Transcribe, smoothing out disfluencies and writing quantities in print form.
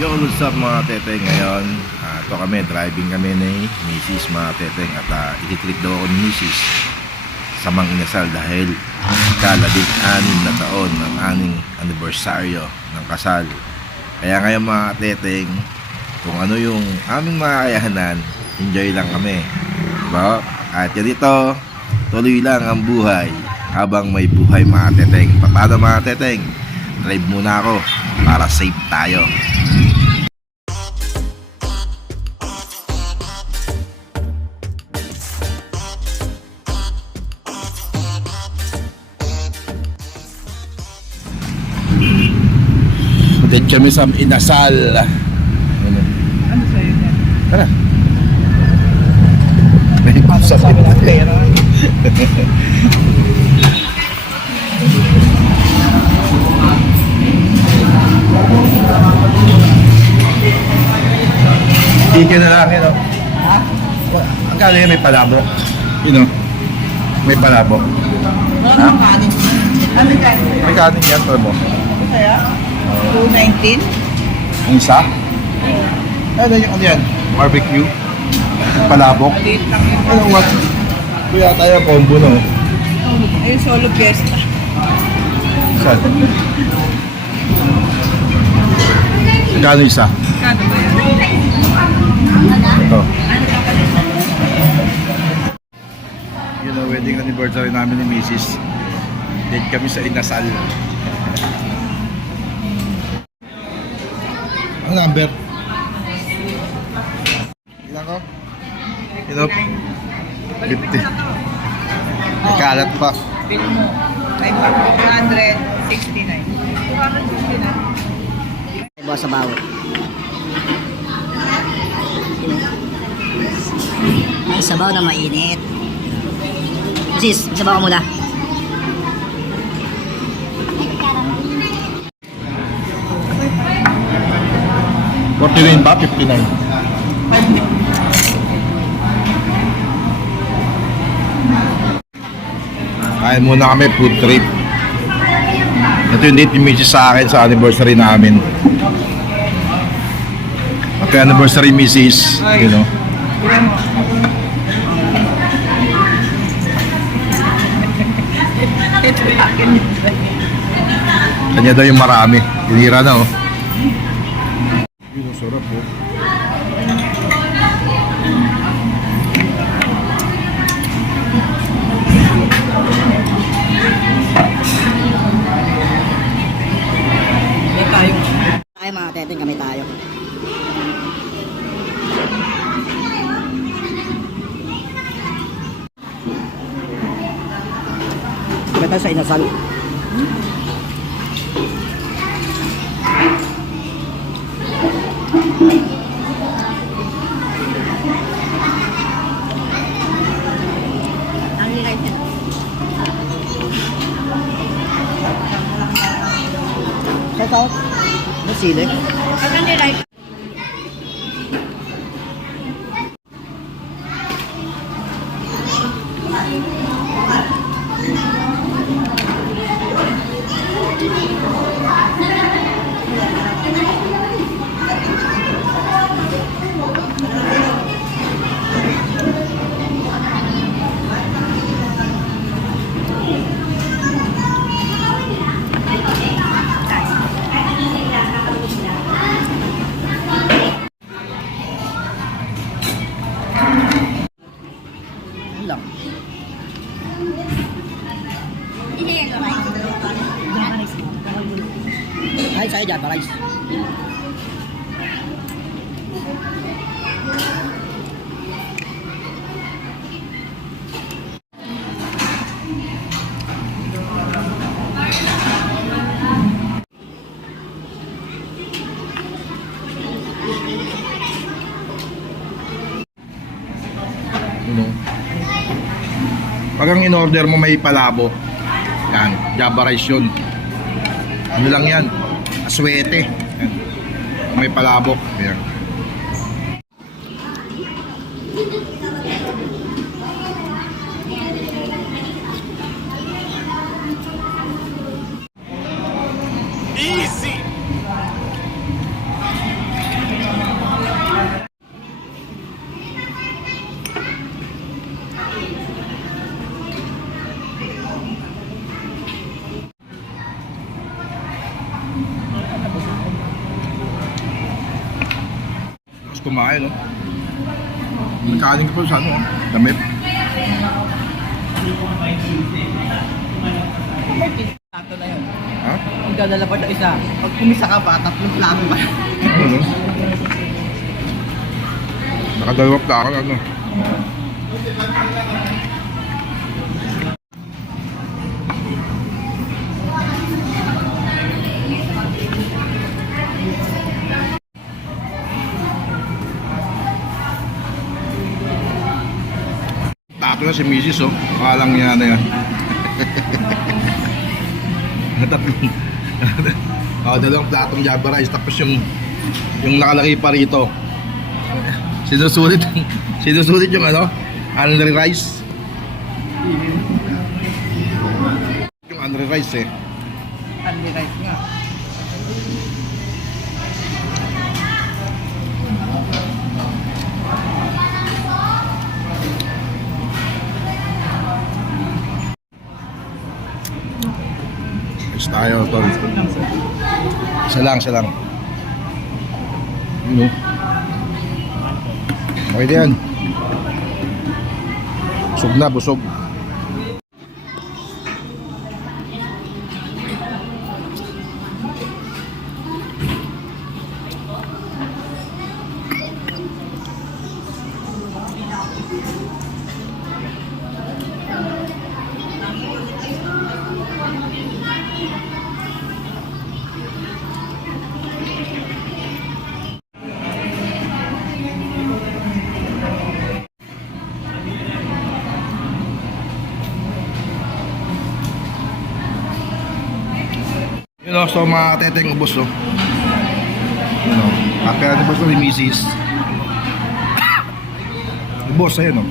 Yo, what's up mga teteng ngayon? Ito kami, driving kami ni Mrs. mga teteng. At ititrip daw ako ni Mrs. sa Mang Inasal dahil ika-16 na taon ng aming anibersaryo ng kasal. Kaya ngayon mga teteng, kung ano yung aming makakayanan, enjoy lang kami, diba? At ganito, tuloy lang ang buhay habang may buhay mga teteng. Paano mga teteng? Drive muna ako para safe tayo. Dito kami sa Inasal. Ano sa'yo yan? Tara. Paano sabi ng pera? Ike na lang yun, no? Ha? Ang galing may palabok. Yun, no? May palabok. Ano ang kanin? Ano yan? May kanin yan, pero mo. Ano kaya? 219? Ang isa? Ano yung ano yan? Barbecue? Palabok? Maliit lang yun. Ano what? Kuya tayo combo, no? Ayun, solo fiesta. Saan? Kano isa? Kano ba yan? Ito. Yun ang wedding anniversary namin ni Mrs. Date kami sa Inasal. Ang number? Ilan ko? Ito? 50. Nagkalat pa. Bill mo. 269. 269. Buwas sa bawat. May sabaw na mainit. Sis, sabaw ka muna. $49 ba? 59. Kain muna kami, food trip. Ito yung date ni Mrs. sa akin sa anniversary namin. Okay, anniversary Mrs. You know. Bilang mo. Ito akin yun. Kanya daw yung marami. Tinira na, oh. Yung sarap, oh. May tayo. Tayo mga teteng, kami tayo. Kami tayo sa Inasal. Shout out. Ano sili? Ano lang? Ay, saya dyan, rice. Ano? Pag ang in-order mo may palabo, yan, Java rice yun. Ano lang yan? Aswete. Yan. May palabok. Ayan. Tapos kumain, no? Nagkaling ka pa sa ano, damit. Plato na yun. Ha? Kung dadala pa siya isa, pag kumisa ka pa, 3 plato pa. Ano, no? Nakadalawang plaka, ano? Tato na si Mrs. Oh. Akalang niya na yan. Tatlong. Dalawang platong Java rice. Tapos yung nakalagay pa rito. Sinusulit yung ano? Unri rice. Yung unri rice eh. Unli rice nga. Rice tayo, tol. Isa lang. Ano? Okay na yan. Busog na, busog. Yun o, so mga teteng ubos o. Yun o, kapera ni boss o ni Mrs. Ubos, ayun o.